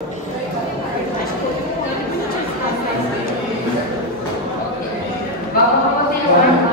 Vamos a continuar.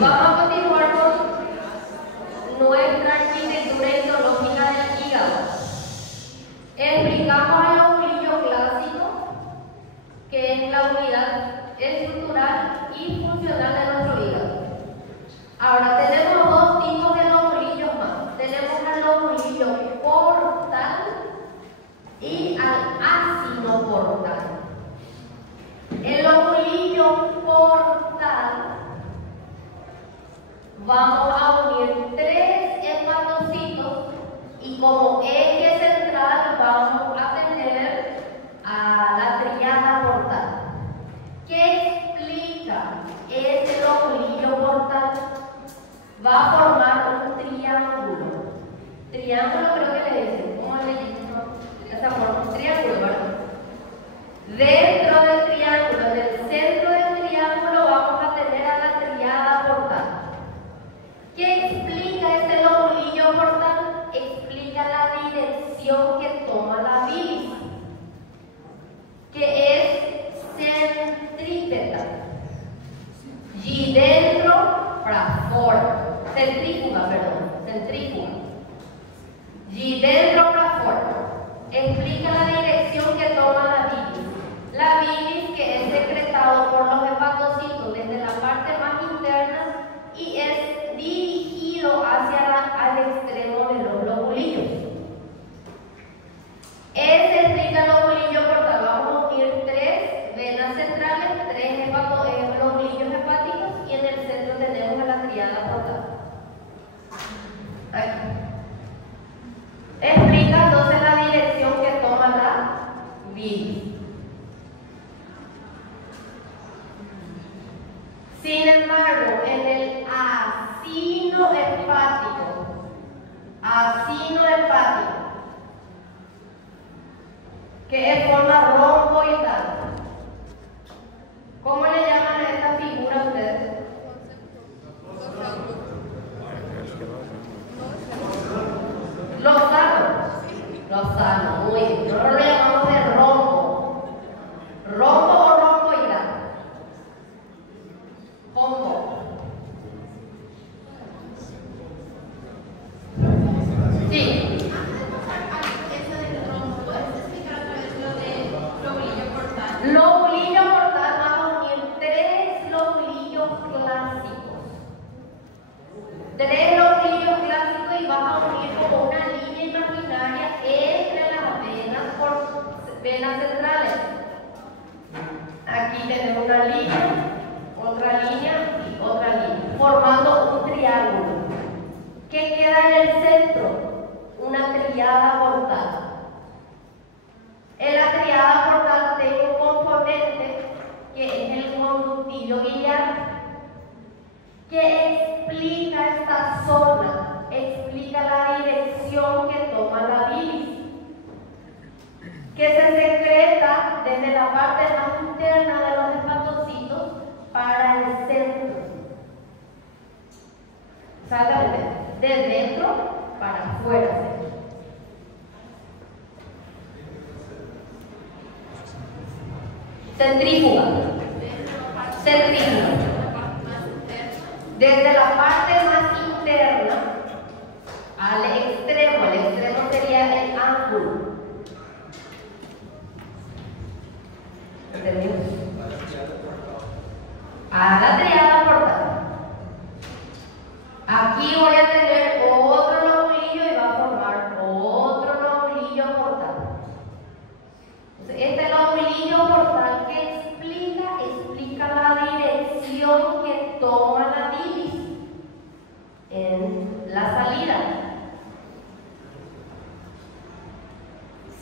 Vamos a continuar con nuestra arquitectura histológica del hígado. Explicamos el lobulillo clásico, que es la unidad estructural y funcional de nuestro hígado. Ahora tenemos dos tipos de lobulillos más. Tenemos el lobulillo portal y al ácido portal. El lobulillo portal vamos a unir tres hepatocitos y como eje central vamos a tener a la tríada portal. ¿Qué explica ese lobulillo portal? Va a formar un triángulo. Triángulo creo que le dicen. ¿Cómo le dicen? Esa forma, un triángulo, ¿verdad? Dentro del triángulo, en el centro del triángulo vamos a tener a la tríada portal. ¿Qué explica este lobulillo portal? Explica la dirección que toma la bilis, que es centrípeta. Y dentro para fora. Centrífuga, perdón. Centrífuga. Y dentro para fora. Explica la dirección que toma la bilis. La bilis que es secretado por los hepatocitos desde la parte más interna y es dirigido al extremo de los lobulillos. Este explica el lobulillo portal. Vamos a unir tres venas centrales, tres lobulillos hepáticos y en el centro tenemos a la tríada portal. Aquí. Explica entonces la dirección que toma la bilis. Sin embargo, en el acino hepático, que es forma romboidal, ¿cómo le llaman a esta figura ustedes? Lozano, muy bien. Nosotros le llamamos de rombo. Rombo o romboidal. Rombo. Sí. Lobulillo portal, vamos a unir tres lobulillos clásicos. Tres lobulillos clásicos y vamos a unir como una línea imaginaria entre las venas por venas centrales. Aquí tenemos una línea, otra línea y otra línea, formando un triángulo. ¿Qué queda en el centro? Una tríada portal. En la tríada portal tengo un componente que es el conductillo biliar, que explica esta zona, explica la dirección que toma la bilis, que se secreta desde la parte más interna de los hepatocitos para el centro. Exactamente, de dentro para afuera. Centrífuga. Centrífuga. Desde la parte más interna al extremo. El extremo sería el ángulo. ¿Entendimos? A la tríada portal. Aquí voy a tener otro lobulillo y va a formar otro lobulillo portal. Entonces,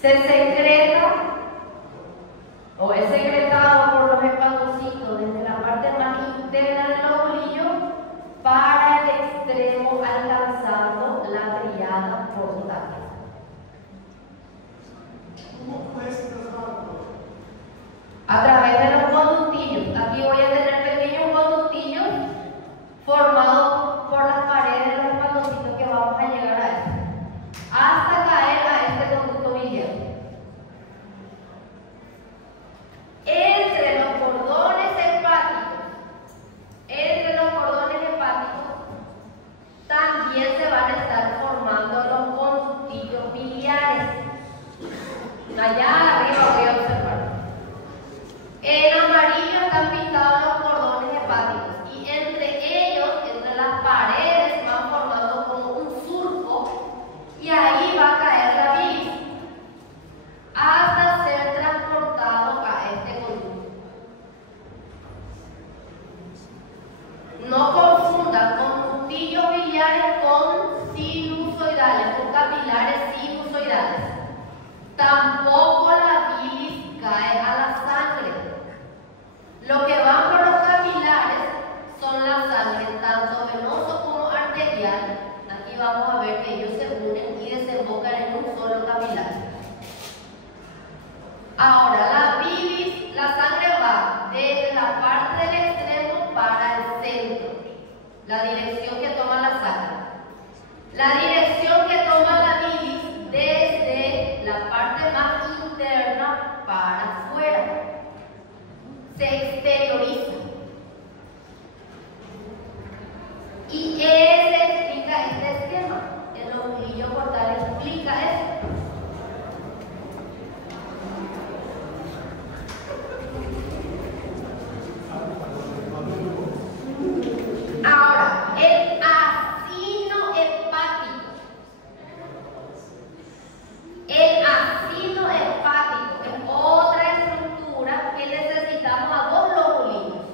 se secreta o es secretado por los hepatocitos desde la parte más interna del ovulillo para el extremo, alcanzando la tríada portal. ¿Cómo puede ser trasladado? A través de los conductillos. Aquí voy a tener pequeños conductillos formados por las paredes de los hepatocitos que vamos a llegar a eso, hasta caer a este conducto biliar. Entre los cordones hepáticos, también se van a estar formando los conductillos biliares. Allá arriba voy a observar. En amarillo están pintados los cordones hepáticos y entre ellos, entre las paredes, van formando como un surco y ahí va a caer la bilis hasta ser transportado a este conducto. No confundan conductillos biliares con sinusoidales, con capilares sinusoidales. Tampoco la bilis cae a la sangre. Lo que van por los capilares son la sangre, tanto venoso como arterial. Aquí vamos a ver que ellos se unen y desembocan en un solo capilar. Ahora, la bilis, la sangre va desde la parte del extremo para el centro. La dirección que toma la sangre. La dirección que toma la bilis desde la parte más interna para afuera. Se exterioriza. Y ese explica este esquema. El ovulillo portal explica eso. Ahora, el acino hepático. El acino hepático es otra estructura que necesitamos a dos lobulillos.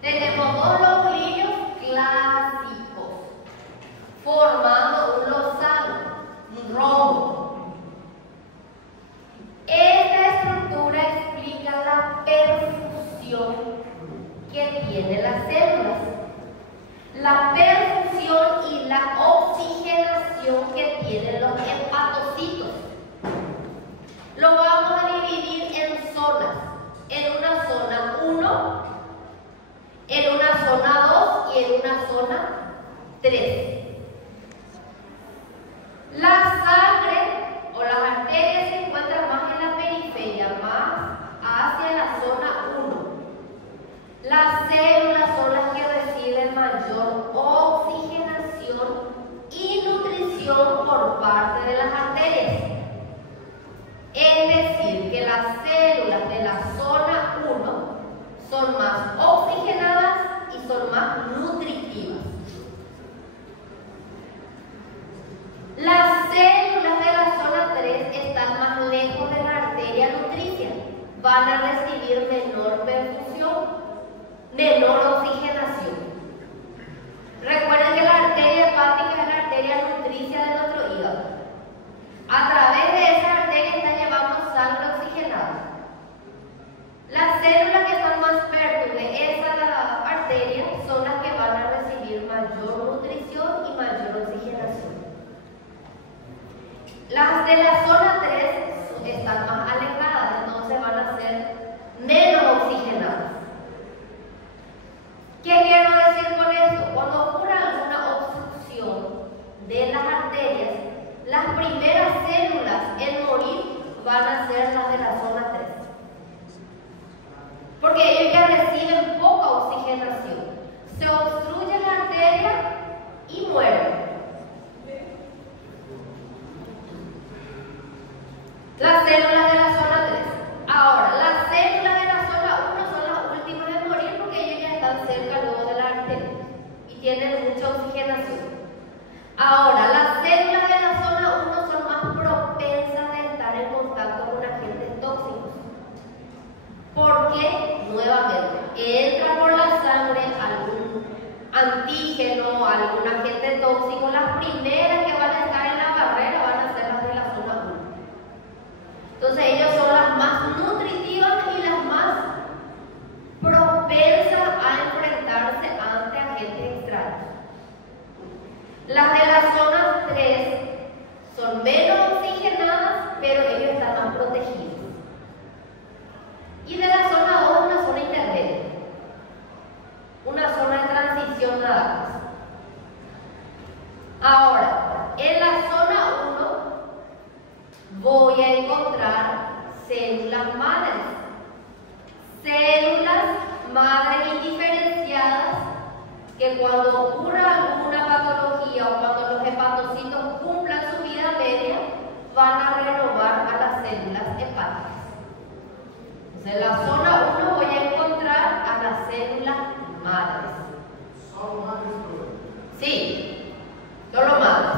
Tenemos dos lobulillos clásicos formando un lozano, un rombo. Esta estructura explica la perfusión que tienen las células, la perfusión y la oxigenación que tienen los hepatocitos. Lo vamos a dividir en zonas, en una zona 1, en una zona 2 y en una zona 3. La sangre o las arterias se encuentran más en la periferia, más hacia la zona 1. Las células son las que reciben mayor oxigenación y nutrición por parte de las arterias. Es decir, que las células de la zona 1 son más oxigenadas y son más nutritivas. Las células de la zona 3 están más lejos de la arteria nutricia. Van a recibir menor perfusión, menor oxigenación. Recuerden que la arteria hepática es la arteria nutricia de nuestro hígado. A través de esa arteria está llevando sangre oxigenada. Las células que están más perto de esa arteria son las que van a recibir mayor nutrición y mayor oxigenación. Las de la zona 3 están más alejadas, entonces van a ser menos oxigenadas. ¿Qué quiero decir con esto? Cuando ocurre alguna obstrucción de las arterias, las primeras células en morir van a ser las de la zona 3. Porque ellos ya reciben poca oxigenación. Se obstruye la arteria y mueren. Las células de la zona 3. Ahora, las células de la zona 1 son las últimas en morir porque ellos ya están cerca luego de la arteria y tienen mucha oxigenación. Ahora, las células de la zona 1 son más propensas a estar en contacto con agentes tóxicos. Porque, nuevamente, entra por la sangre algún antígeno, algún agente tóxico. Las primeras que van a estar en la barrera van a ser las de la zona 1. Entonces ellos son las más nutritivas y las más propensas a enfrentarse ante agentes extraños. Las de la zona 3 son menos oxigenadas, pero ellos están más protegidos. Y de la zona 2, una zona intermedia, una zona de transición nada más. Ahora, en la zona 1 voy a encontrar células madres. Células madres indiferenciadas que cuando ocurra alguna patología o cuando los hepatocitos cumplan su vida media, van a renovar a las células hepáticas. Entonces, en la zona 1 voy a encontrar a las células madres. ¿Son madres todas? Sí, solo madres.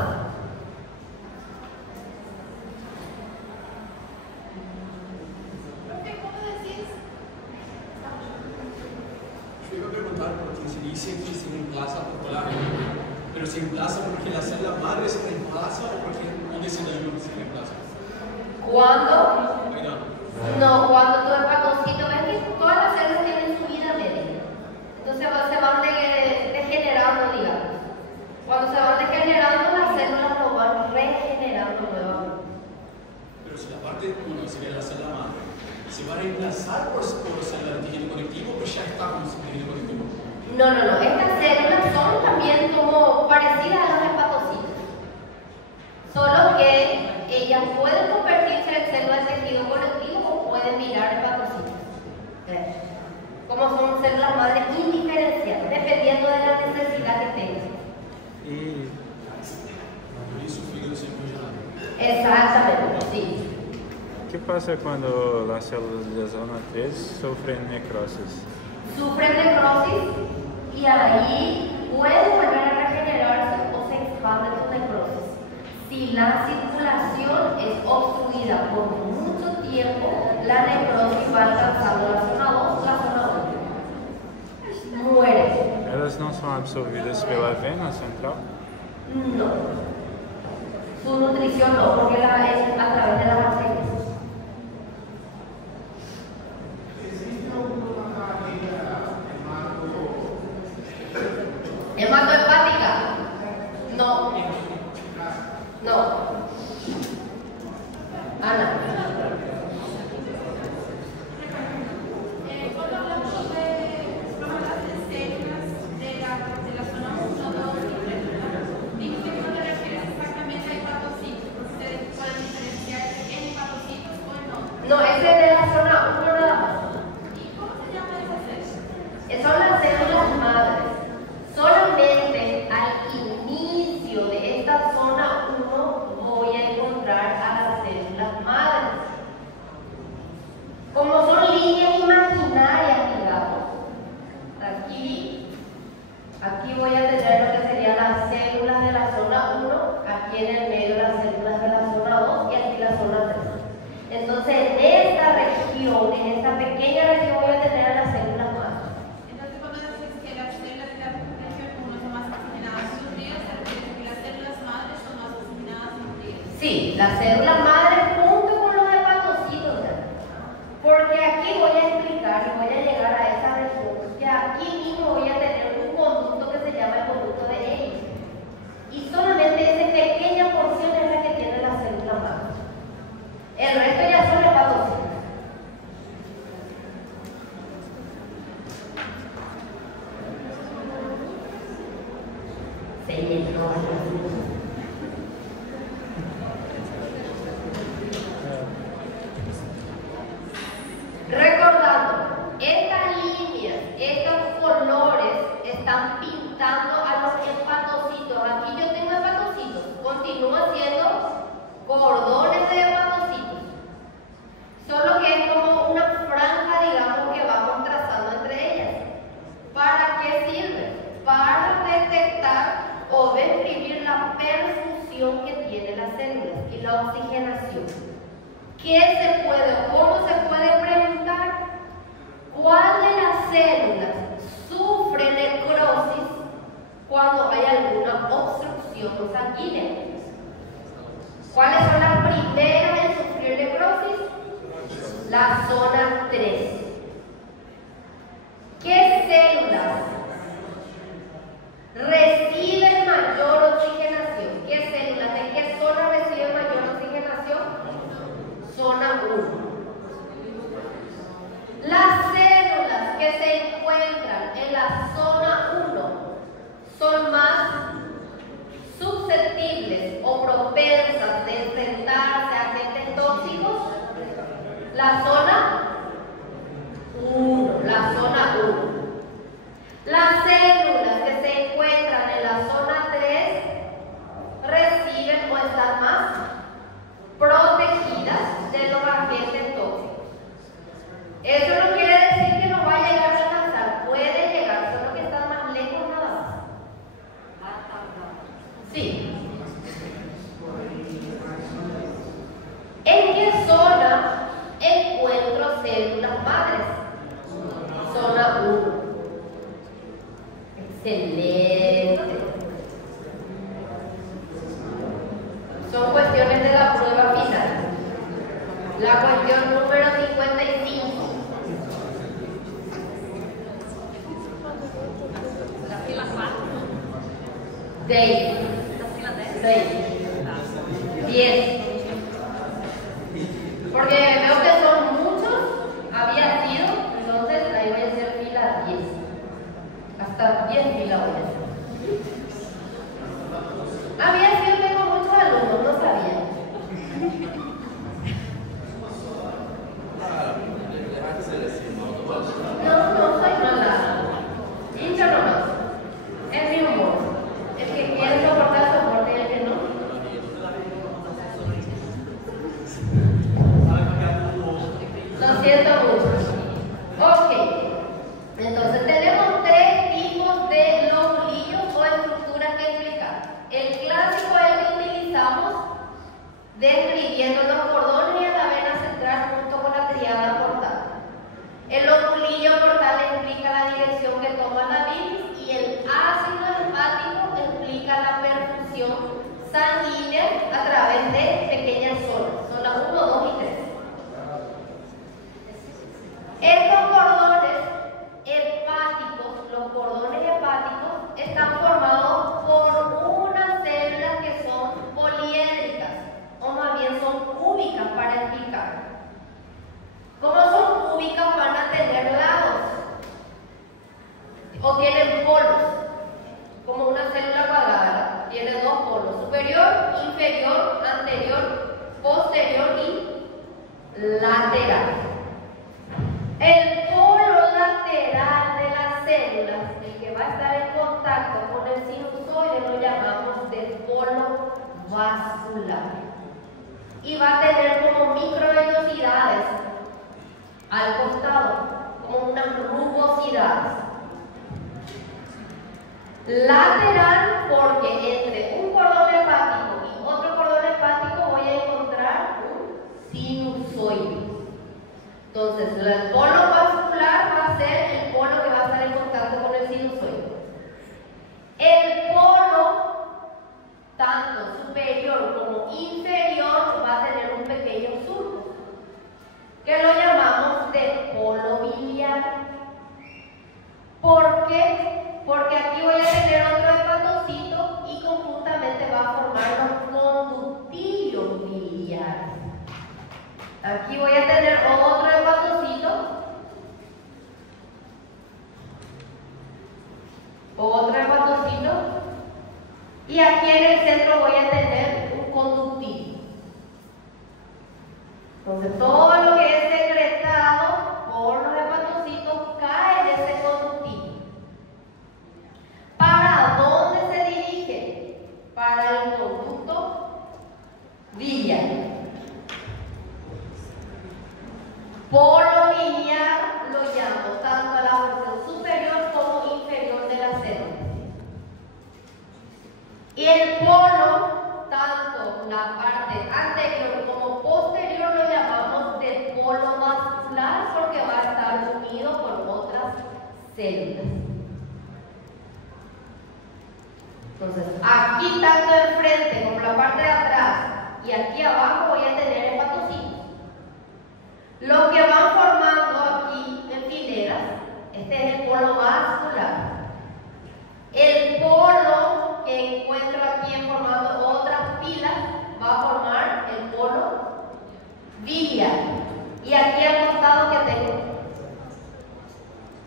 Yo iba a preguntar porque se dice que se reemplaza por la pero se reemplaza porque la célula madre se reemplaza o porque dónde se reemplaza. ¿Cuándo? Perdón. No, cuando tu hepatocito, ves que todas las células tienen su vida media. Entonces se van degenerando, digamos. Cuando se van degenerando, las células lo van regenerando nuevamente. Pero si la parte 1 sería la célula madre, ¿se va a reemplazar por células de tejido conectivo o ya está con tejido conectivo? No. Estas células son también como parecidas a los hepatocitos. Solo que ellas pueden convertirse en células de tejido conectivo o pueden mirar hepatocitos. Como son células madres indiferenciadas, dependiendo de la necesidad que tengan. Y Por eso el fígado se encoge. Exactamente, sí. ¿qué pasa cuando las células de zona 3 sufren necrosis? Sufren necrosis y ahí pueden volver a regenerarse o se expande su necrosis. Si la circulación es obstruida por mucho tiempo, la necrosis va alcanzando la zona 2, la zona 1. Muere. Elas não são absorvidas pela vena central? No. Su nutrición no, porque es a través de las arterias. ¿Existe alguna cadeia ¿Hematohepática? No. Ana. Cuando hablamos de células de la zona 1, 2 y 3, digo que no te refieres exactamente a hepatocitos, porque ustedes pueden diferenciar en hepatocitos o en otros. No, ese es de la zona 1 nada más. ¿Y cómo se llaman esas células? Son las células madres. Solamente al inicio de esta zona 1 voy a encontrar a las células madres. Como son líneas imaginarias, digamos, aquí voy a tener lo que serían las células de la zona 1, aquí en el medio las células de la zona 2 y aquí la zona 3. Entonces, en esta región, en esta pequeña región, voy a tener a las células madres. Entonces, cuando dices que las células de la región 1 son más oxigenadas y nutridas, se refiere a que las células madres son más oxigenadas y nutridas. Sí, las células madres junto con los hepatocitos. Porque aquí voy a explicar y voy a llegar a esa región, que aquí mismo voy a tener un conducto que se llama el conducto de Ellis. Y solamente esa pequeña porción es la que tiene las células madres. El resto ya son hepatocitos. Se llenó. Recordando, estas líneas, estos colores están pintando a los hepatocitos. Aquí yo tengo hepatocitos, continúa siendo cordones de hepatocitos. Solo que es como una franja, digamos, que vamos trazando entre ellas. ¿Para qué sirve? Para detectar o describir la perfusión que tiene las células y la oxigenación. ¿Qué se puede, cómo se puede preguntar? ¿Cuál de las células sufre necrosis cuando hay alguna obstrucción sanguínea? ¿Cuáles son las primeras en sufrir necrosis? la zona 3. ¿Qué células reciben mayor oxigenación? ¿Qué células? ¿De qué zona reciben mayor oxigenación? Zona 1. Las células que se encuentran en la zona 1 son más susceptibles o propensas de enfrentarse a agentes tóxicos. La zona 1. Las células que se encuentran en la zona 3 reciben o están más protegidas de los agentes tóxicos. Eso no quiere decir que no vaya a llegar a alcanzar, puede llegar, solo que está más lejos nada más. Sí. ¿En qué zona encuentro células madres? Zona 1. Excelente. Son cuestiones de la prueba final. La cuestión número 55. La fila 4. 6. La fila 10. 6. 10. Porque veo que son muchos, había sido, entonces ahí voy a hacer fila 10. Hasta 10 filas voy a hacer. Había sido, tengo muchos alumnos, no sabía. No soy mala. Hincha nomás. Es mi humor. El que quiere soportar, soporte, y el que no. Lo siento mucho. Ok. Entonces tenemos 3 tipos de lobulillos o estructuras que explicar. El clásico es el que utilizamos describiendo los cordones y a la vena central junto con la tríada portal. El lobulillo portal explica la dirección que toma la bilis y el ácido hepático explica la perfusión sanguínea a través de pequeñas zonas. Son las 1, 2 y 3. Estos cordones hepáticos, los cordones hepáticos, están formados por unas células que son poliédricas, o más bien son cúbicas para explicar. Como son cúbicas, van a tener lados, o tienen polos, como una célula cuadrada, tiene 2 polos, superior, inferior, anterior, posterior y lateral. El polo lateral de las células, el que va a estar en contacto con el sinusoide, lo llamamos de polo vascular. Y va a tener como microvellosidades al costado, como unas rugosidades. Lateral, porque entre un cordón hepático y otro cordón hepático voy a encontrar un sinusoide. Entonces, el polo vascular va a ser el polo que va a estar en contacto con el sinusoide. El polo, tanto superior como inferior, va a tener un pequeño surco, que lo llamamos de polo biliar. ¿Por qué? Porque aquí voy a tener otro hepatocito y conjuntamente va a formar los conductillos biliares. Aquí voy a tener otro hepatocito, y aquí en el centro voy a tener un conductivo. Entonces todo lo que es secretado por los hepatocitos cae en ese conductivo. ¿Para dónde se dirige? Para el conducto biliar. Polo biliar lo llamo tanto a la porción superior como inferior de la célula. Y el polo, tanto la parte anterior como posterior, lo llamamos de polo vascular porque va a estar unido con otras células. Entonces, aquí tanto enfrente como la parte de atrás y aquí abajo voy a tener hepatocitos. Lo que va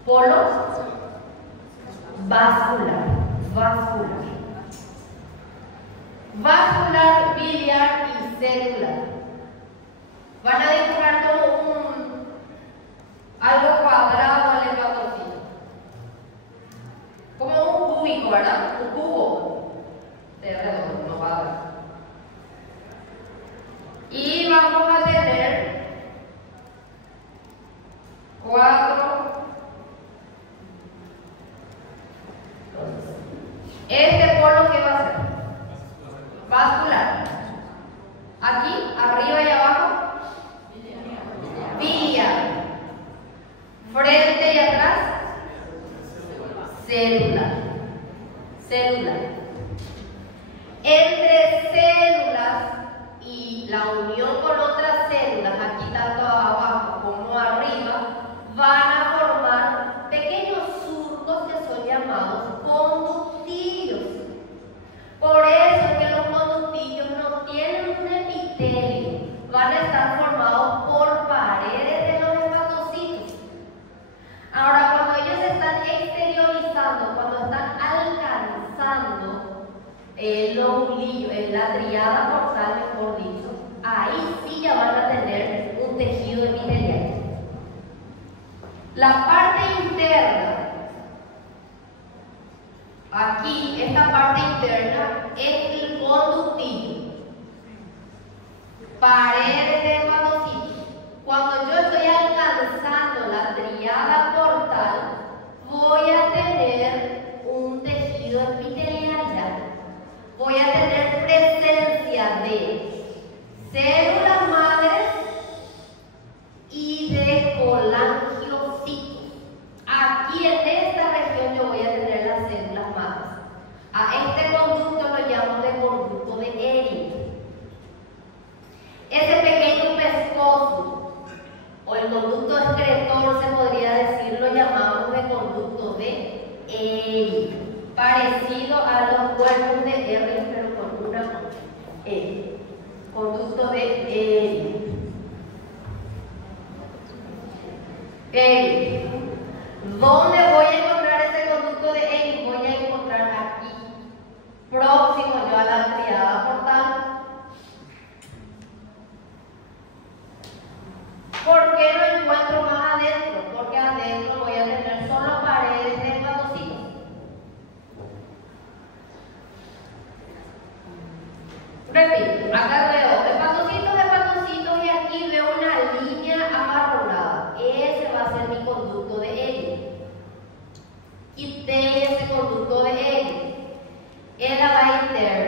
Polo vascular. Vascular. Vascular, biliar y celular. Van a dibujar como algo cuadrado al hepatocito. Como un cúbico, ¿verdad? Un cubo. De redondo, no cuadrado. Y vamos a tener 4. Este polo, ¿qué va a ser? Vascular. Aquí, arriba y abajo, biliar. Frente y atrás, celular. Celular. Entre células y la unión con otras células, aquí tanto abajo como arriba, van a formar pequeños surcos que son llamados conductillos. Por eso que los conductillos no tienen un epitelio, van a estar formados por paredes de los hepatocitos. Ahora, cuando ellos se están exteriorizando, cuando están alcanzando el lobulillo, la triada portal, mejor dicho, ahí sí ya van a tener un tejido epitelial. La parte interna, aquí, esta parte interna es el conductillo, paredes de hepatocitos. Cuando yo estoy alcanzando la triada portal, voy a tener un tejido epitelial ya. Voy a tener presencia de células madres y de colangiocitos. Aquí en esta región yo voy a tener las células madres. A este conducto lo llamo de conducto de Ehrlich. Ese pequeño pescozo o el conducto excretor, se podría decir, lo llamamos de conducto de Ehrlich, parecido a los cuerpos de Ehrlich, pero con una E. Conducto de Ehrlich. Ehrlich. ¿Dónde voy a encontrar ese conducto de Ehrlich? Voy a encontrar aquí, próximo yo a la triada portal. ¿Por qué no encuentro más adentro? Porque adentro voy a tener solo paredes de hepatocitos. Repito, acá veo hepatocitos y aquí veo una línea amarronada. Ese va a ser mi conducto de Ehrlich. Quité ese conducto de Ehrlich. Él va a tener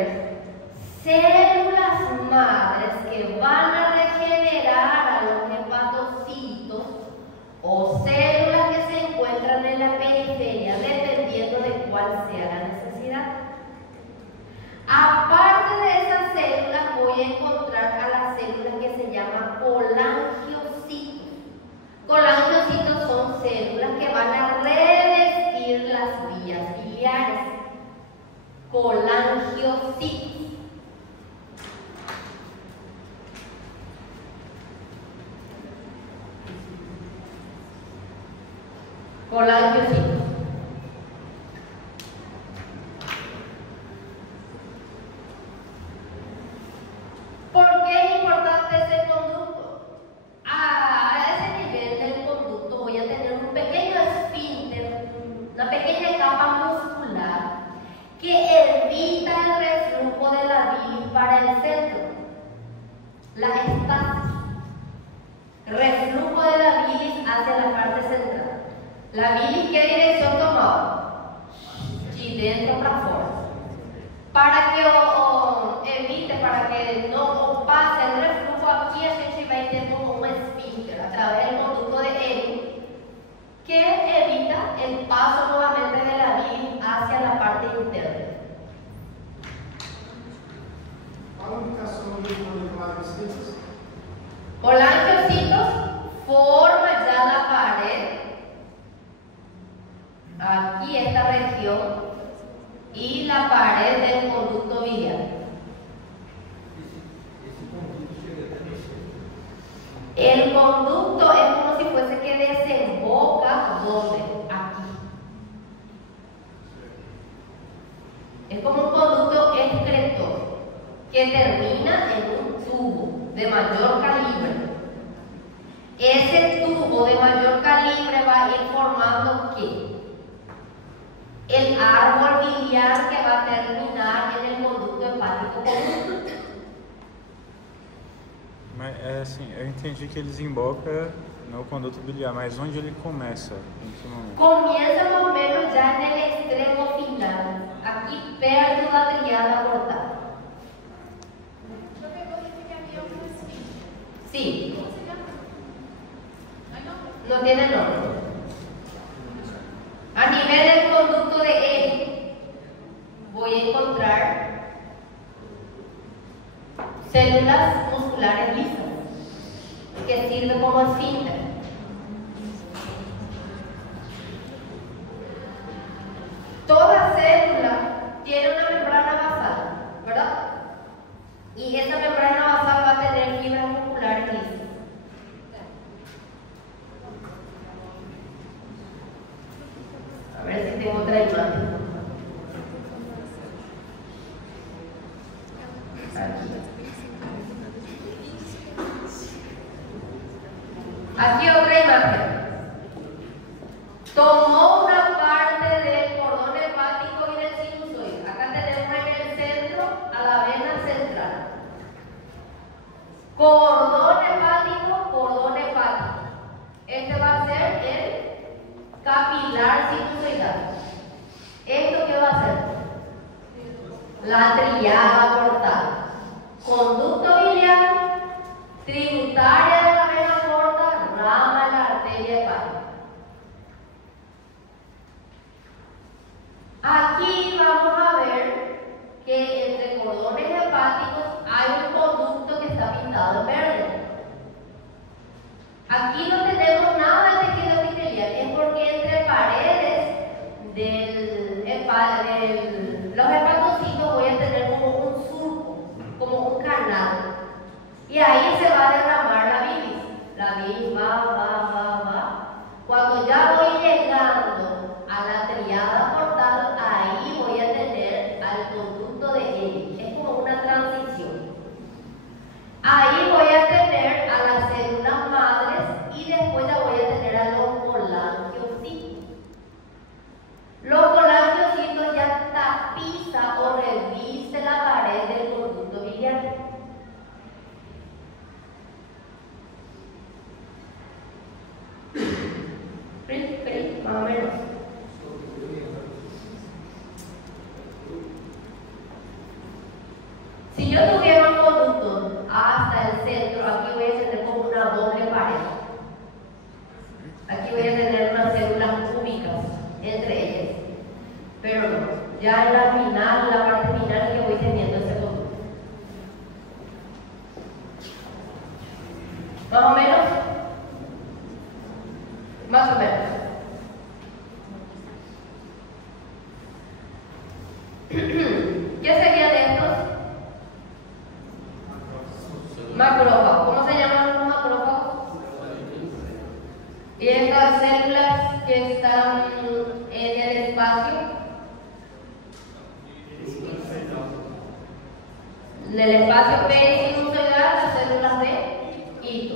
células madres que van a regenerar a los hepatocitos o células que se encuentran en la periferia, dependiendo de cuál sea la necesidad. Aparte de esas células, voy a encontrar a las células que se llaman colangiocitos. Colangiocitos son células que van a revestir las vías biliares. Colangiocitos. Colangiocitos. ¿Por qué es importante ese conducto? A ese nivel del conducto voy a tener un pequeño esfínter, una pequeña capa muscular que evita el reflujo de la bilis para el centro. La estasis. Reflujo de la bilis hacia la parte central. ¿La bilis qué dirección tomaba? Sí, dentro para afuera. Para que evite, para que no pase el reflujo, aquí se va a ir como un esfínter a través del conducto de Ehrlich que evita el paso nuevamente de la bilis hacia la parte interna. Qual a indicação dos colangiocitos? Colangiocitos forma ya la pared, aquí esta región, y la pared del conducto biliar. El conducto es como si fuese que desemboca, ¿dónde? Mas é assim, eu entendi que ele desemboca no conduto biliar, mas onde ele começa? Em que momento? Comienza más o menos ya en el extremo final, aquí perto da triada portal. Yo pegou dice que había una esfínter. Sí, ¿Cómo se llama? Ay, no. no tiene nombre. A nivel del conducto de él, voy a encontrar células musculares lisas, que sirven como esfínter. Toda célula tiene una membrana basal, ¿verdad? Y esa membrana basal va a tener fibras musculares lisas. A ver si tengo otra imagen. Aquí otra imagen. Tomó una parte del cordón hepático y del sinusoide. Acá tenemos en el centro a la vena central. Cordón hepático. Este va a ser el capilar sinusoidal. ¿Esto qué va a ser? La triada portal. Conducto biliar, tributaria de la vena porta, rama de la arteria hepática. Aquí vamos a ver que entre cordones hepáticos hay un conducto que está pintado en verde. Aquí no tenemos nada de tejido epitelial, es porque entre paredes los hepatocitos voy a tener como un surco, como un canal. Y ahí se va a derramar la bilis. La bilis va. Cuando ya voy llegando a la triada portal, ahí voy a tener al conducto de Ehrlich. Es como una transición. Ahí voy a tener a las células madres y después ya voy a tener a los colangiocitos. Los colangiocitos ya tapiza o reviste la pared del conducto biliar. Más o menos. Si yo tuviera un conducto hasta el centro, aquí voy a tener como una doble pared. Aquí voy a tener unas células cúbicas entre ellas. Pero no, ya en la final, la parte final que voy teniendo ese conducto. ¿Más o menos? Más o menos. ¿Qué serían estos? Macrófagos. ¿Cómo se llaman los macrófagos? Y estas células que están en el espacio, en el espacio perisinusoidal, las células de hito.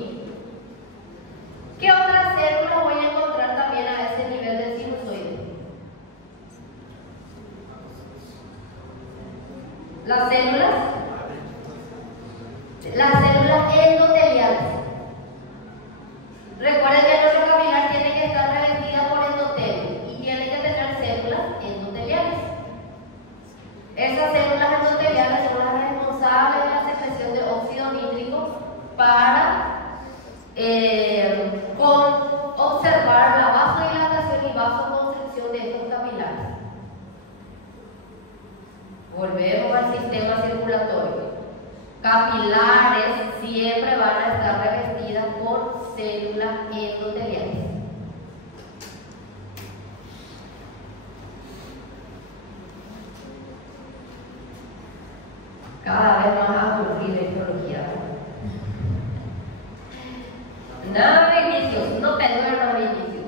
¿Qué otras células voy a encontrar también a ese nivel del sinusoide? Las células endoteliales. Recuerden que nuestro capilar tiene que estar revestida por endotelio y tiene que tener células endoteliales. Esas células endoteliales son las responsables de la secreción de óxido nítrico para observar la vasodilatación y vasoconstricción de estos capilares. Volvemos al sistema circulatorio. Capilares siempre van a estar revestidas por células endoteliales. Cada vez más aburrida la histología. Nada de inicios, no te duermas de inicios.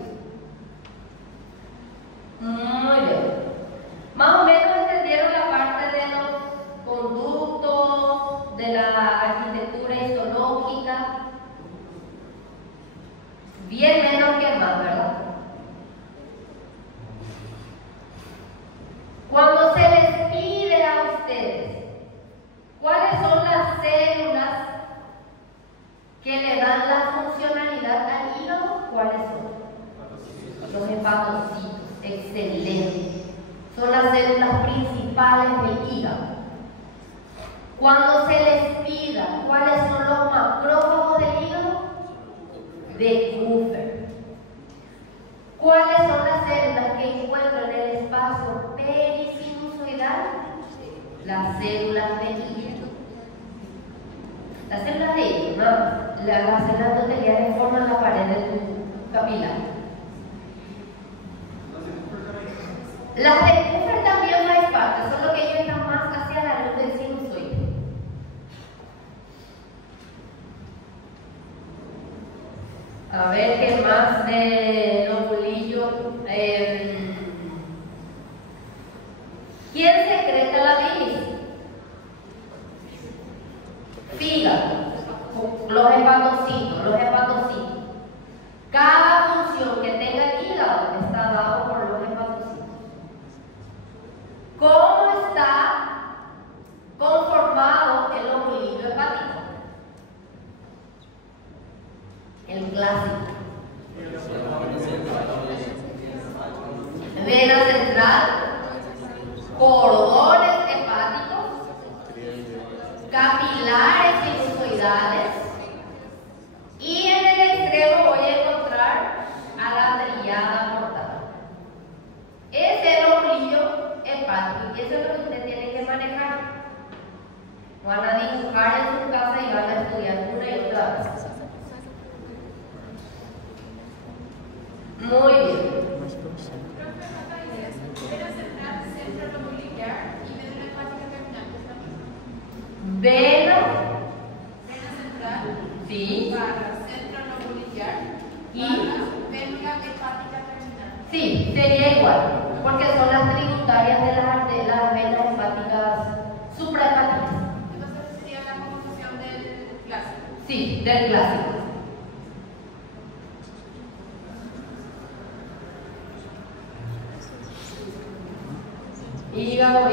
Muy bien. Más o menos entendieron la parte de los conductos, de la arquitectura histológica. Bien. hepatocitos. Excelente. Son las células principales del hígado. Cuando se les pida cuáles son los macrófagos del hígado, de Kupffer. ¿Cuáles son las células que encuentran en el espacio perisinusoidal? Las células de hígado. Las células de hígado, ¿no? Las células endoteliales forman la pared de tu capilar. Las de Kupffer también son parte, solo que ellos están más hacia la luz del sinusoide. A ver qué más de lobulillo. ¿Quién secreta la bilis? Fígado, los hepatocitos. Cada función que tenga el hígado está dado por los hepatocitos. ¿Cómo está conformado el lobulillo hepático? El clásico. Vena central, cordones hepáticos, capilares sinusoidales, y en el extremo voy a encontrar a la tríada portal. Ese es el lobulillo hepático y eso es lo que usted tiene que manejar. Van a dibujar en su casa y van a estudiar una y otra vez. Muy bien. Vena central, centro lobular y vena hepática terminal. Vena Central, Sí. barra centro lobular Y barra vena hepática terminal. sí, sería igual, porque son las tributarias de las venas hepáticas suprahepáticas. Entonces sería la composición del clásico. Sí, del clásico. Hígado.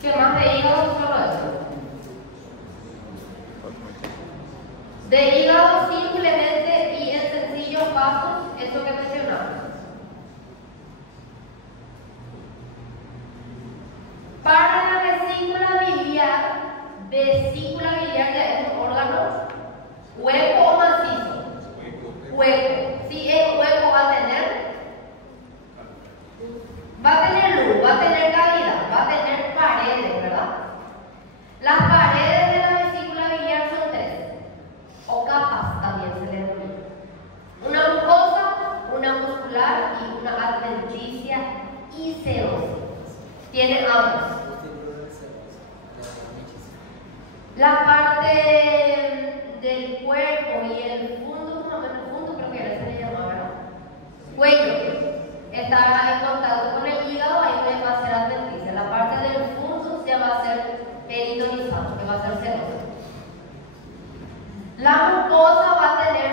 ¿Qué más de hígado? Solo eso. De hígado simplemente y en sencillos pasos, eso que mencionamos. Para la vesícula biliar ya es un órgano hueco o macizo. Hueco. Si es hueco va a tener luz, va a tener cavidad, va a tener paredes, ¿verdad? Las paredes de la vesícula biliar son 3, o capas también se le denomina. Una mucosa, una muscular y una adventicia y serosa. Tiene ambos. La parte del cuerpo y el fondo, más o menos fondo creo que era, se le llamaba, ¿verdad? Cuello. Está en contacto con el hígado, ahí va a ser adventicia. La parte del fondo se va a hacer peritonizado, que va a ser serosa. La mucosa va a tener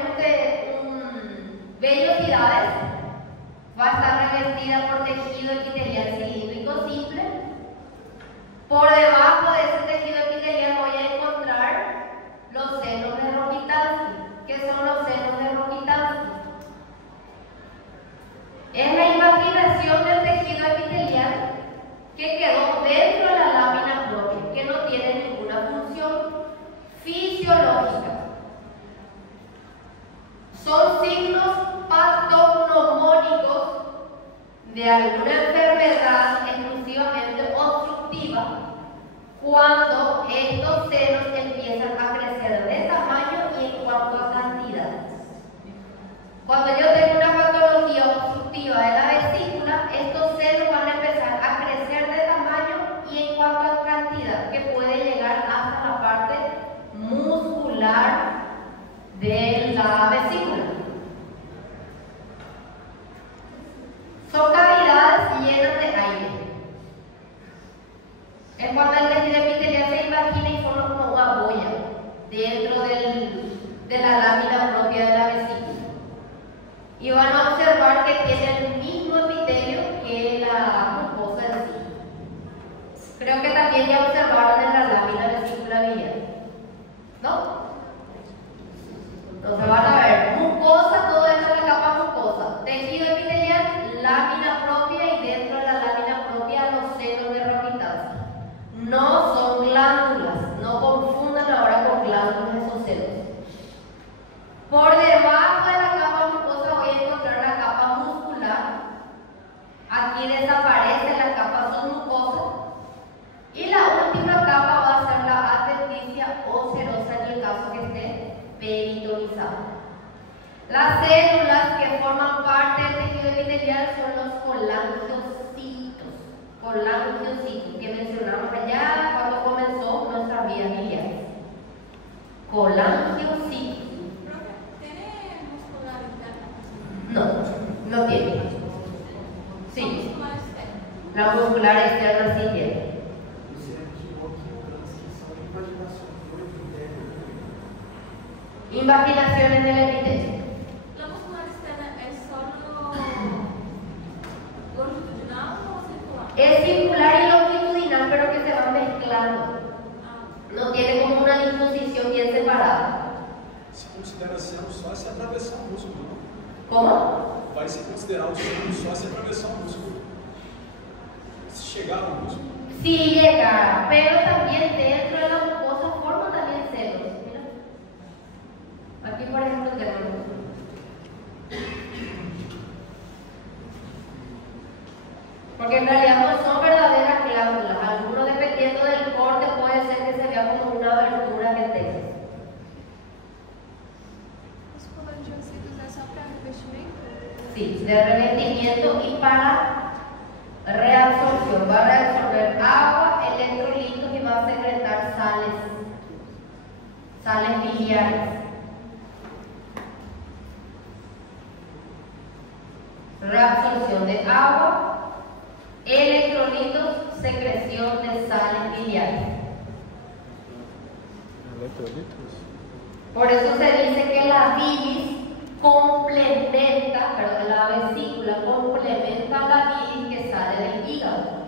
vellosidades, va a estar revestida por tejido epitelial cilíndrico simple. Por debajo de ese tejido epitelial voy a encontrar los senos de Rokitansky. ¿Qué son los senos de Rokitansky? Es la imaginación del tejido epitelial que quedó dentro de la lámina propia, que no tiene ninguna función fisiológica. Son signos patognomónicos de alguna enfermedad exclusivamente obstructiva cuando estos senos empiezan a crecer de tamaño y en cuanto a cantidad. Cuando yo tengo una patología obstructiva de la vesícula, estos senos van a empezar a crecer de tamaño y en cuanto a cantidad, que puede llegar hasta la parte muscular de la vesícula. Son cavidades llenas de aire. Es cuando el tejido epitelial se imagina y forma como una boya dentro de la lámina propia de la vesícula. Y van a observar que tiene el mismo epitelio que la mucosa en sí. Creo que también ya observaron en la lámina vesícula biliar, ¿no? Entonces van a ver, mucosa, todo esto Las células que forman parte del tejido epitelial son los colangiocitos que mencionamos allá cuando comenzó nuestra vida biliar. Colangiocitos. ¿Tiene muscular interna? No tiene. Sí, Muscular externa. la muscular externa sí tiene. Invaginaciones del epitelio. ¿La muscular externa es solo longitudinal o circular? Es circular y longitudinal, pero que se van mezclando. Ah, No tiene como una disposición bien separada. Se considera sendo só se atravessar o músculo, não? ¿Cómo? Vai se considerar o seno só se atravessar o músculo. Se chegar ao músculo. Sí llega, pero también dentro de la mucosa forma también senos. Mira. Aquí por ejemplo tenemos. Porque en realidad no son verdaderas glándulas. Algunos dependiendo del corte puede ser que se vea como una abertura que tenga. os colangiocitos é só para revestimento? Sí, de revestimiento y para reabsorción. Va a reabsorber agua, electrolitos y va a secretar sales biliares. Reabsorción de agua, electrolitos, secreción de sales biliares. Eletrolitos? Por eso se dice que la bilis complementa, perdón, la vesícula complementa la bilis que sale del hígado.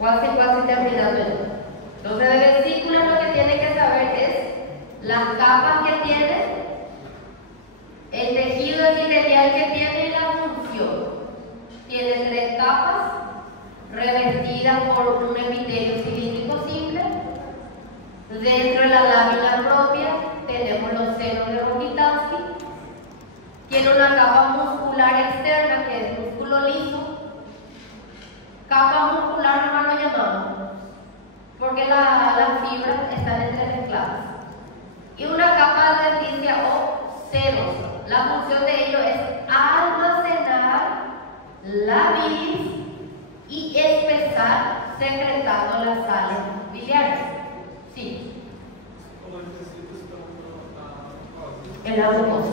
Casi terminando esto. Entonces, de vesícula lo que tiene que saber es las capas que tiene, el tejido epitelial que tiene y la función. Tiene 3 capas revestidas por un epitelio cilíndrico simple. Dentro de la lámina propia tenemos los senos de Rokitansky. Tiene una capa muscular externa que es músculo liso. Capa muscular no lo llamamos porque las fibras están entremezcladas. Y una capa adventicia o serosa. La función de ello es almacenar la bilis y espesar secretando las sales biliares. Sí. En la mucosa.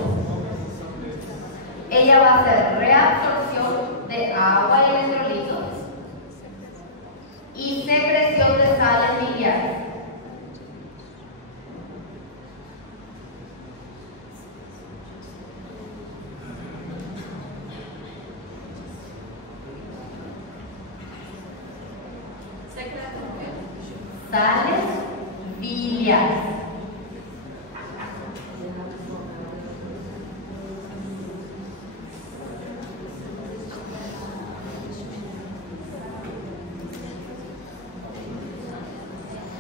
Ella va a hacer reabsorción de agua y electrolitos y secreción de sales biliares. Sales biliares.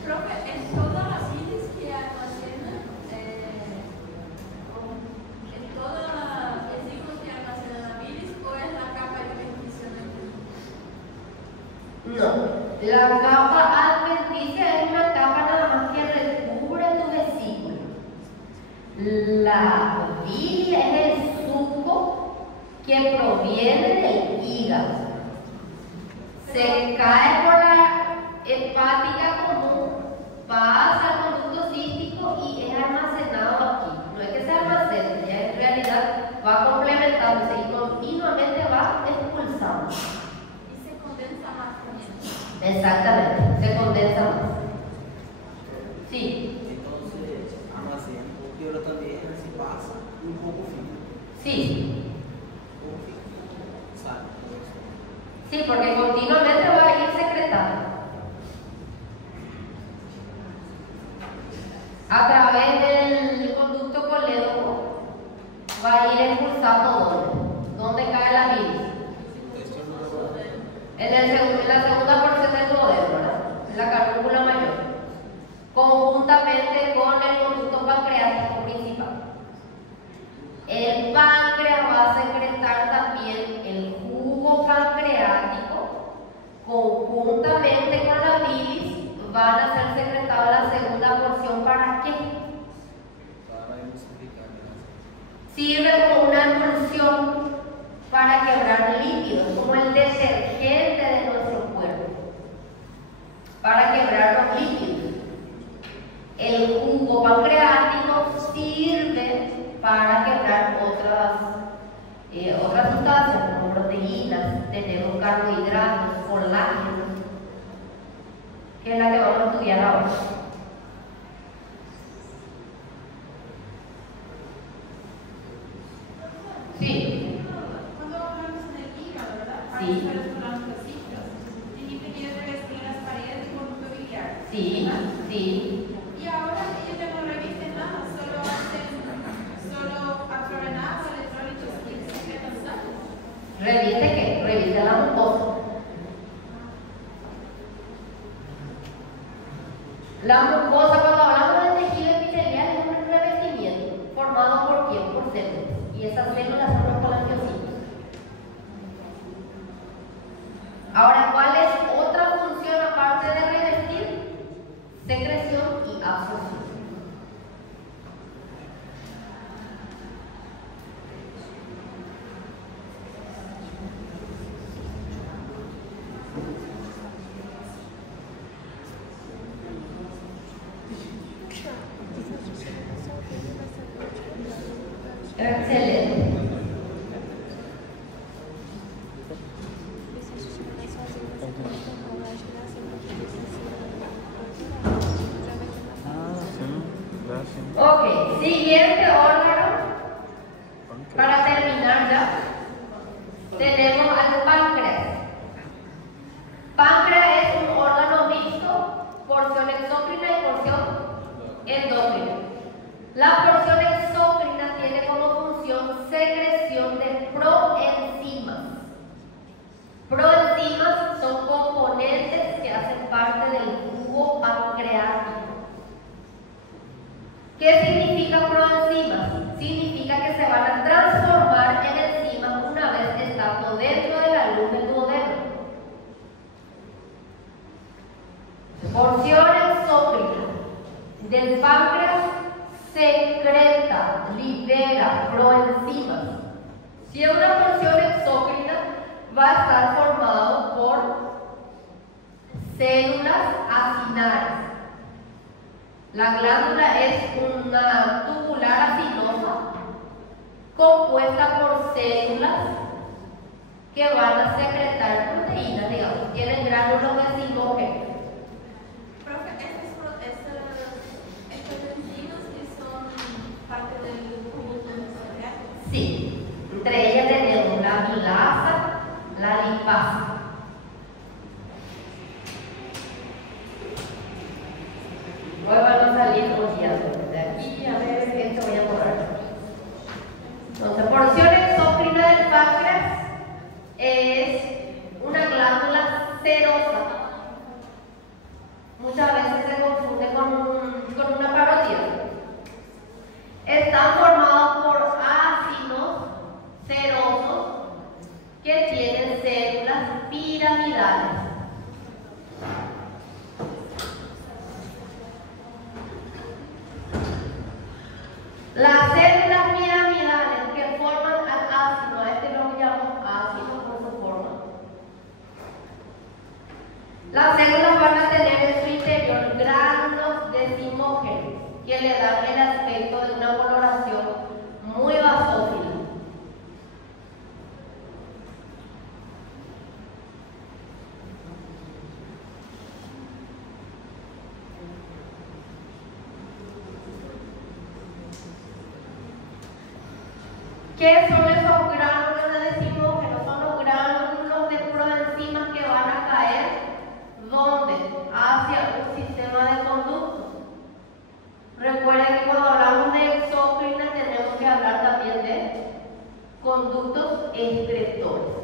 Profe, ¿en toda la bilis que almacena, en toda la vesícula que almacena la bilis o es la capa adventicia? No, la capa adventicia es una capa nada más que recubre tu vesícula. La bilis es el suco que proviene del hígado. Se cae por la hepática común, pasa al conducto cístico y es almacenado aquí. No es que se almacene, ya en realidad va complementándose y continuamente va expulsando. Y se condensa más también. Exactamente, se condensa más. Sí, Entonces, almacena, porque ahora también se pasa un poco fino. sí, Un poco fino. Sale. sí, porque continuamente va a ir secretando. A través del conducto colédoco va a ir expulsando doble. van a ser secretados la segunda porción. ¿Para qué? Para emulsificar la grasa. Sirve como una emulsión para quebrar líquidos, como el detergente de nuestro cuerpo, para quebrar los líquidos. El jugo pancreático sirve para quebrar otras sustancias como proteínas, tenemos carbohidratos, colágeno, que es la que vamos a estudiar ahora. Sí. Cuando hablamos en el hígado, ¿verdad? Sí. Para los leucocitos, tienen que revestir las paredes con conducto biliar. Sí, ¿verdad? sí. Y ahora ellos ya no revisten nada, solo absorben agua, electrolitos y secretan sal. ¿Reviste qué? Reviste la mucosa. La mucosa, cuando hablamos del tejido epitelial, es un revestimiento formado por quién? Por células. Y esas células son los colangiocitos. Ahora, ¿cuál es otra función aparte de revestir? Secreción y absorción. Excelente. Ah, sim, dá sim. Ok, siguiente órgano. Ok. Para terminar ya, tenemos al páncreas. Páncreas es un órgano mixto, porción exócrina y porción endócrina. La porción exócrina tiene como función secreción de proenzimas. Proenzimas son componentes que hacen parte del jugo pancreático. ¿Qué significa proenzimas? Significa que se van a transformar en enzimas una vez estando dentro de la luz del duodeno. Porción exócrina del páncreas secreta, libera proenzimas. Si es una porción exócrina, va a estar formado por células acinares. La glándula es una tubular acinosa compuesta por células que van a secretar proteínas, digamos, tienen gránulos de silógeno. Profe, estas enzimas que son parte del jugo pancreático. Sí, entre ellas tenemos la amilasa, la lipasa. Vuelvan a salir hojeando de aquí, a ver, esto voy a borrar. Entonces, porción exócrina del páncreas es una glándula serosa. Muchas veces se confunde con una parótida. Están formados por ácidos serosos que tienen células piramidales. Las células piramidales que forman al ácido, a este lo llamamos ácido por su forma. Las células van a tener en su interior gránulos decimógenos que le dan el aspecto de una coloración muy basófila. ¿Qué son esos gránulos de decimógenos? Son los gránulos de proenzimas que van a caer ¿dónde? Hacia un sistema de conductos. Recuerden que cuando hablamos de exócrina tenemos que hablar también de conductos excretores.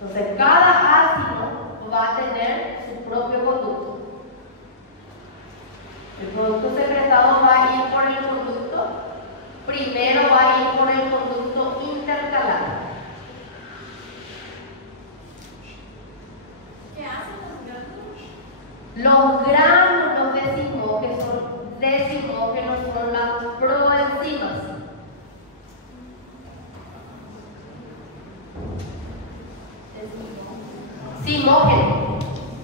Entonces, cada ácido va a tener su propio conducto. El producto secretado va a ir por el conducto. Primero va a ir por el conducto intercalar. ¿Qué hacen los gránulos? Los gránulos de simógeno son las proenzimas. Simógeno.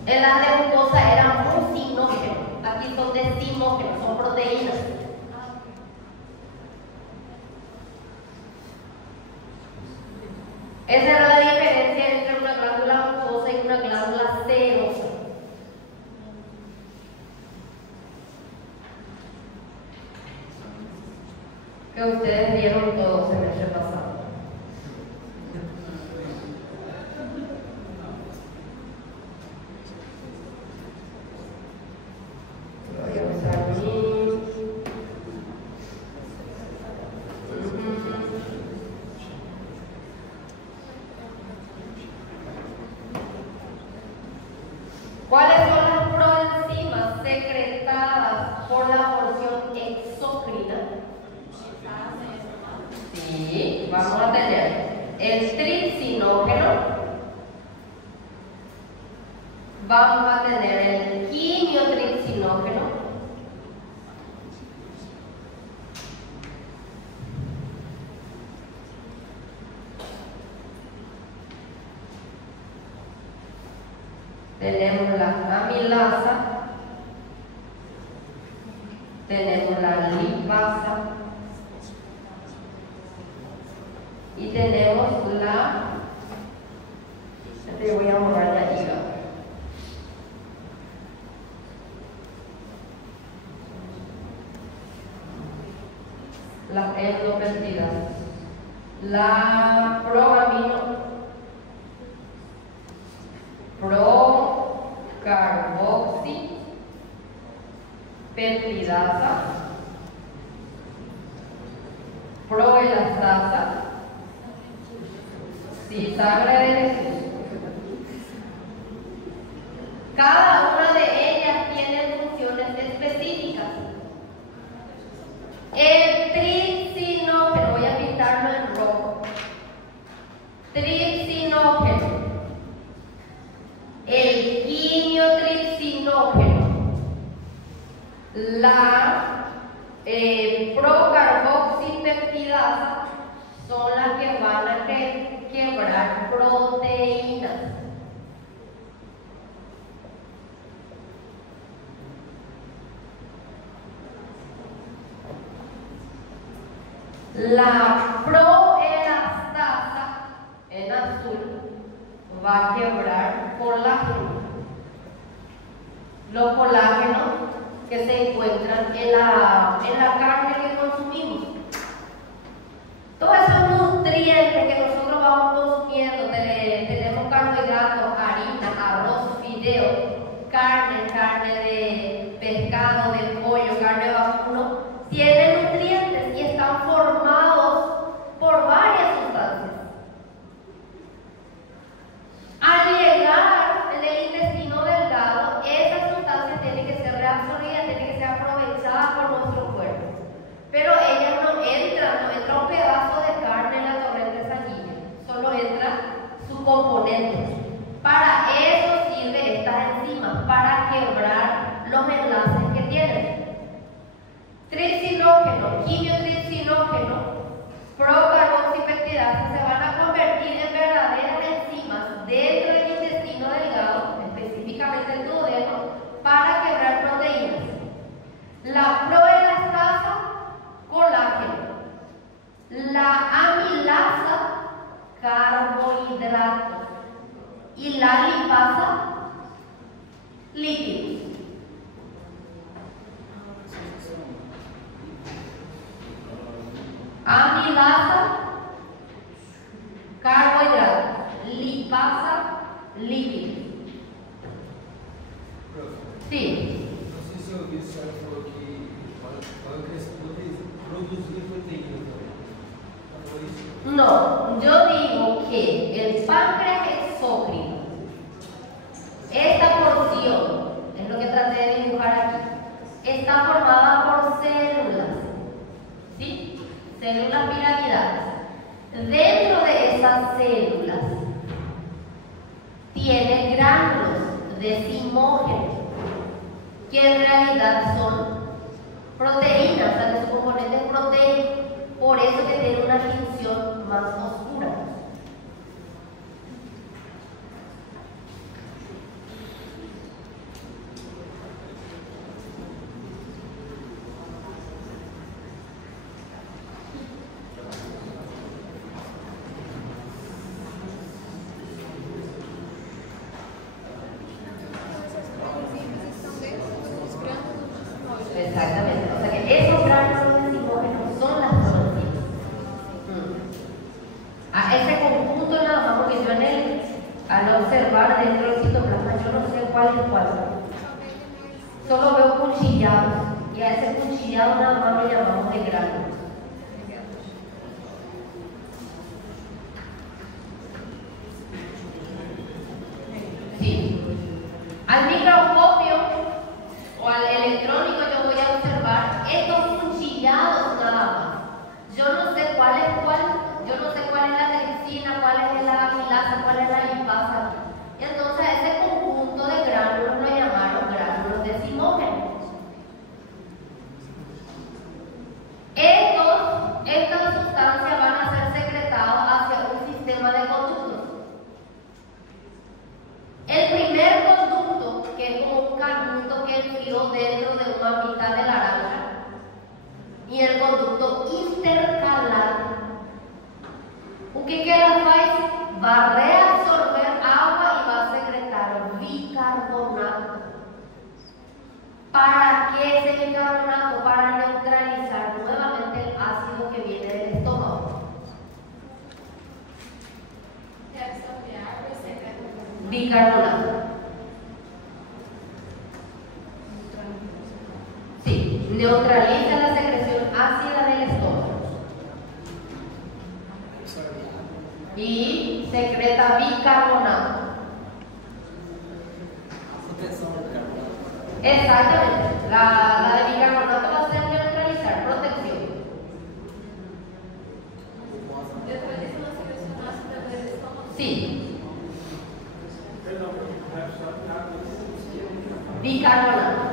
En las de glucosa eran mucinógeno. Aquí son decimógeno, son proteínas. Esa era la diferencia entre una glándula mucosa y una glándula serosa. Que ustedes vieron todo semestre pasado. Voy a usar ¿Cuáles son las proenzimas secretadas por la porción exócrina? Sí, vamos a tener el tripsinógeno, vamos a tener el quimiotripsinógeno, tenemos la amilasa, tenemos la lipasa y tenemos te voy a borrar la hígado. Las endopeptidas, la procarboxipeptidasa, proelastasa, sí, sangre de Jesús. Cada una de ellas tiene funciones específicas. El tripsinógeno, voy a pintarlo en rojo. Tripsinógeno, el quimiotripsinógeno, la procarboxipeptidasa son las que van a quebrar proteínas. La proelastasa en azul va a quebrar colágeno. Los colágenos que se encuentran en la carne que consumimos. Todos esos nutrientes que nosotros vamos consumiendo, tenemos carbohidratos, harina, arroz, fideo, carne de pescado, de pollo, carne de vacuno, tienen nutrientes y están formados por varias sustancias. Al llegar en el intestino delgado, esas sustancias tienen que ser reabsorbidas, tienen que ser aprovechadas por nuestro cuerpo. Pero ellas no entra un pedazo de carne en la torrente sanguínea, solo entra su componente. Para eso sirve estas enzimas, para quebrar los enlaces que tienen. Tripsinógeno, quimiotripsinógeno, procarboxipeptidasa se van a convertir en verdaderas enzimas dentro del intestino delgado, específicamente el duodeno, para quebrar proteínas. La proelastasa, colágeno. La amilasa, carbohidratos. Y la lipasa, lípidos. Amilasa, carbohidratos. Lipasa, lípidos. Sí. Não sei se eu ouvi, a senhora falou que o pâncreas produzir proteína também. Falou isso? No, yo digo que el páncreas exócrino, esta porción, es lo que traté de dibujar aquí, está formada por células, ¿sí? Células piramidales. Dentro de esas células tiene gránulos de simógeno. que en realidad son proteínas, o sea, de su componente proteico, por eso que tiene una tinción más oscura. Exactamente, o sea que esos gránulos decimógenos son las proteínas. A ese conjunto nada más, porque yo al observar dentro del citoplasma, yo no sé cuál es cuál. Solo veo cuchillados, y a ese cuchillado nada más lo llamamos de gránulos. Sí. Al microscopio o al electrónico yo voy a observar estos cuchillados nada más. Yo no sé cuál es cuál, yo no sé cuál es la tripsina, cuál es la amilasa, cuál es la lipasa. Y entonces a ese conjunto de gránulos lo llamaron gránulos decimógenos. Estas sustancias van a ser secretadas hacia un sistema de conductos. El primer conducto, que es como un canuto que enfrió dentro de una mitad de naranja, y el conducto intercalar, o que va a reabsorber agua y va a secretar bicarbonato. ¿Para qué ese bicarbonato? Para neutralizar nuevamente el ácido que viene del estómago. Bicarbonato. Sí, neutraliza la secreción ácida del estómago. Y secreta bicarbonato. Exactamente. La de bicarbonato va a ser neutralizar, protección. Neutraliza la secreción ácida del estómago. Sí. Bicarbonato.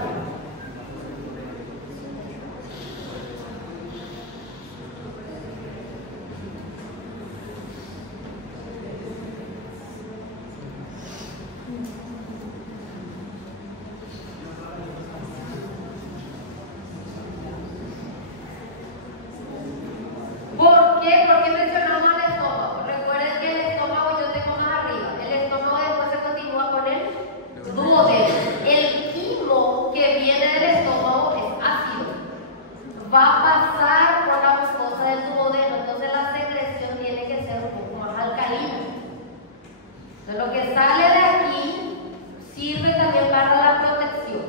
¿Por qué? ¿Por qué mencionamos al estómago? Recuerden que el estómago yo tengo más arriba. El estómago después se continúa con el duodeno. El quimo que viene del estómago es ácido. Va a pasar por la mucosa del duodeno, entonces la secreción tiene que ser un poco más alcalina. Entonces lo que sale de aquí sirve también para la protección.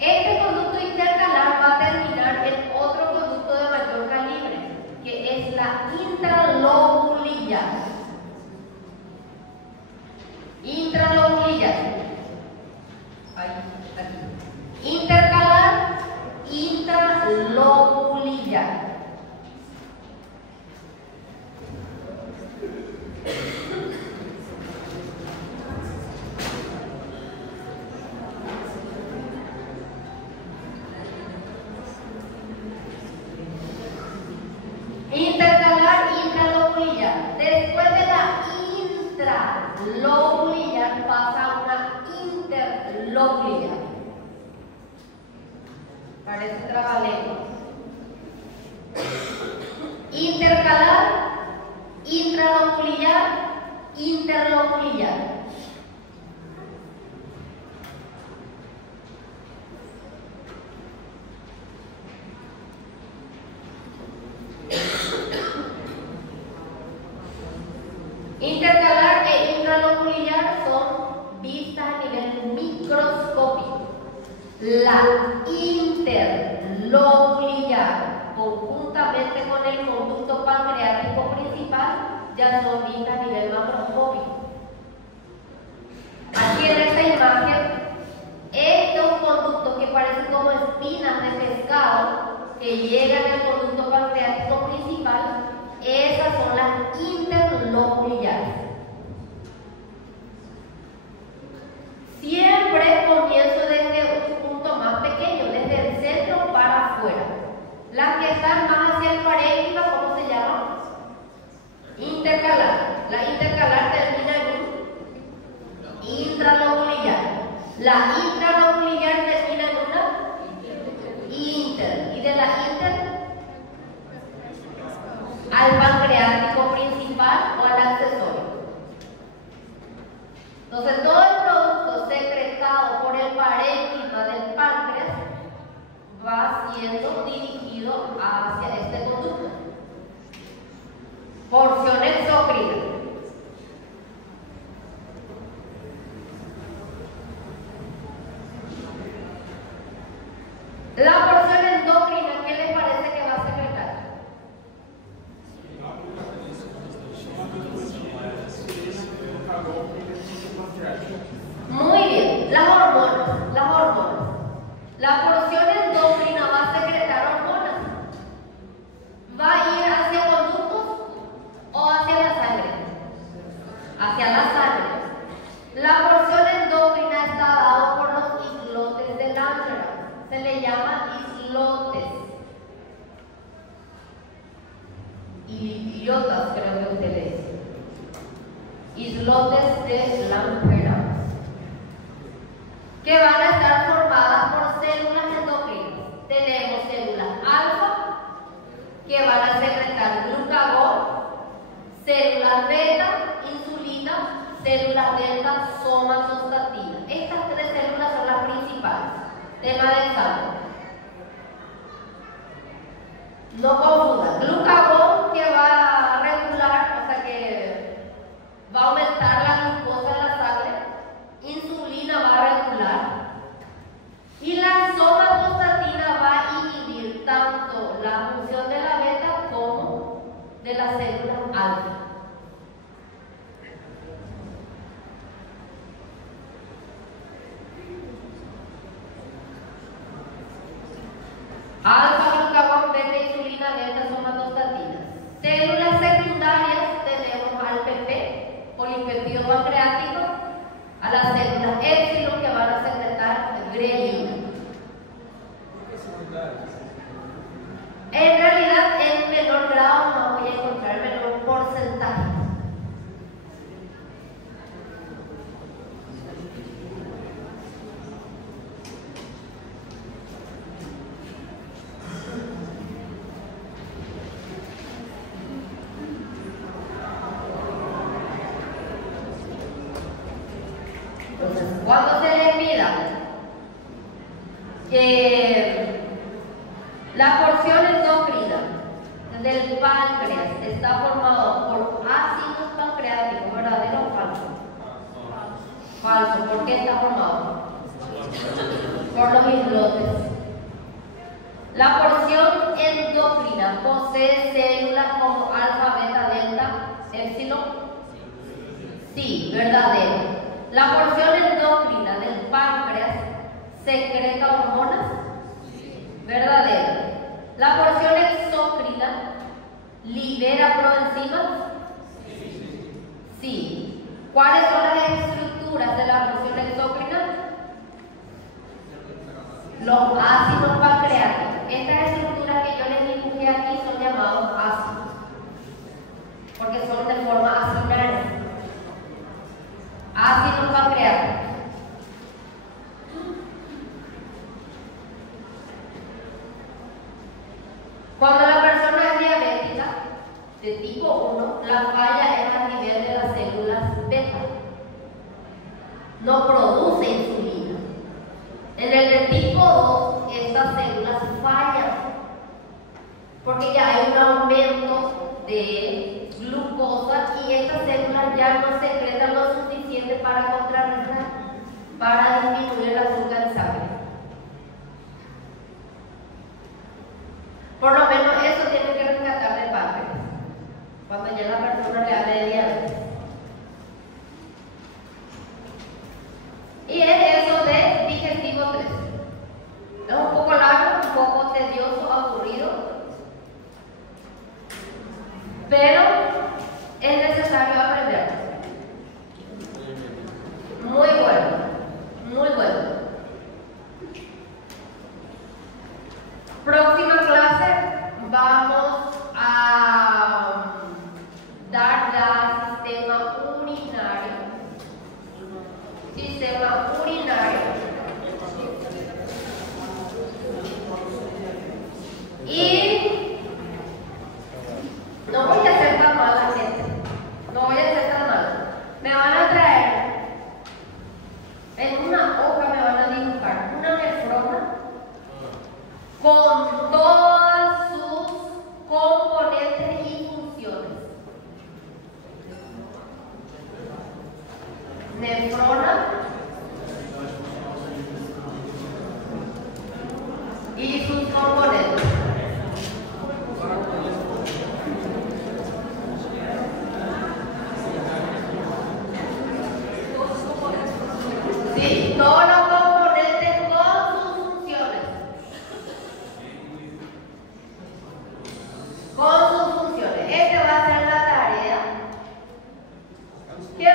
Este conducto intercalar va a terminar en otro conducto de mayor calibre, que es la intralobulilla. Intralobulilla. Ahí, aquí. Intercalar, intralobulilla. Intercalar, intralobulilla. Después de la intralobulilla pasa a una interlobulilla. Parece trabalengua. Intercalar, intralobulilla, interlobulilla. Intercalar e intralobulillar son vistas a nivel microscópico. La interlobulillar, conjuntamente con el conducto pancreático principal, ya son vistas a nivel macroscópico. Aquí en esta imagen, estos conductos que parecen como espinas de pescado, que llegan al conducto pancreático principal, esas son las interlobulillares. Siempre comienzo desde un punto La intranuclear termina en una inter. Y de la inter al pancreático principal o al accesorio. Entonces todo el producto secretado por el parénquima del páncreas va siendo dirigido hacia este conducto. Porción exócrina. La porción endocrina, ¿qué les parece que va a secretar? Muy bien, las hormonas. La porción endocrina va a secretar hormonas. ¿Va a ir hacia conductos o hacia la sangre? Hacia la sangre. La porción endocrina está dada por los islotes del Langerhans. Se le llama islotes. Idiotas, creo que usted le dice. Islotes de Langerhans, que van a estar formadas por células endocrinas. Tenemos células alfa, que van a secretar glucagón, células beta, insulina, células delta, somatostatina. Estas tres células son las principales. Tema de examen. No confundan. Glucagón, que va a regular, o sea que va a aumentar la glucosa en la sangre. Insulina va a regular. Y la somatostatina va a inhibir tanto la función de la beta como de las células alfa. Alfa, glucagón, beta, insulina, delta, somatostatina. Células secundarias tenemos al PP, polipeptido pancreático, a las células épsilon que van a secretar grelina. En realidad, en menor grado no voy a encontrar menor porcentaje. Cuando se le pida que la porción endocrina del páncreas está formado por ácidos pancreáticos, ¿verdadero o falso? Falso. ¿Por qué está formado? Por los islotes. La porción endocrina posee células como alfa, beta, delta, épsilon. Sí, verdadero. La porción endocrina del páncreas secreta hormonas. Verdadero. La porción exócrina libera proenzimas. Sí. ¿Cuáles son las estructuras de la porción exócrina? Los ácidos pancreáticos. Estas estructuras que yo les dibujé aquí son llamados ácidos, porque son de forma acinaria. Ácidos pancreáticos. Cuando la persona es diabética de tipo 1, la falla es a nivel de las células beta. No produce insulina. En el de tipo 2, estas células fallan porque ya hay un aumento de glucosa y estas células ya no secretan lo suficiente para contrarrestar, para disminuir el azúcar en sangre. Por lo menos eso tiene que rescatar del páncreas cuando ya la persona le hable de diabetes. Y es eso de digestivo 3. Es un poco largo, un poco tedioso, aburrido, pero es necesario aprender. Muy bueno, muy bueno. Sí, todos los componentes con sus funciones. Con sus funciones. Esta va a ser la tarea que